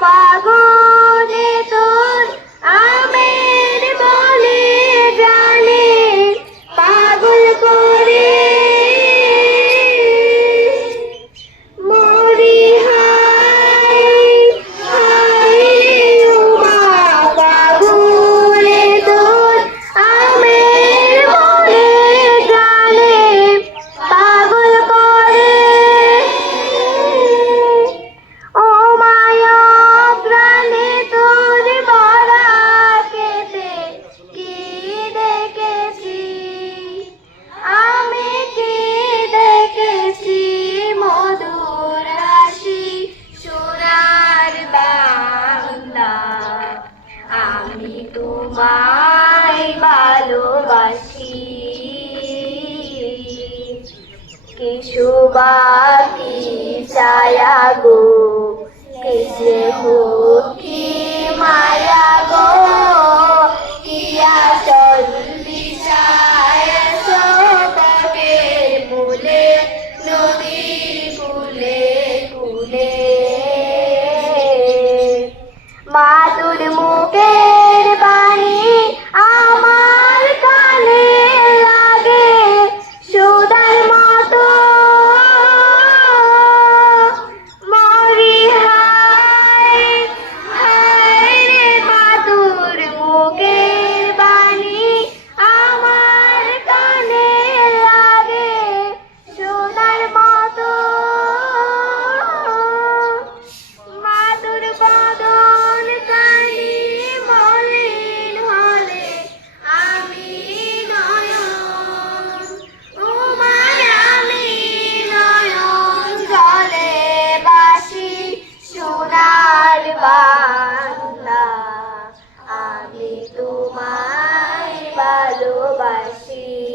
ফাগুনে তোমায় ভালোবাসি। কেশুবাকি ছায়া গো আমি তোমায় ভালোবাসি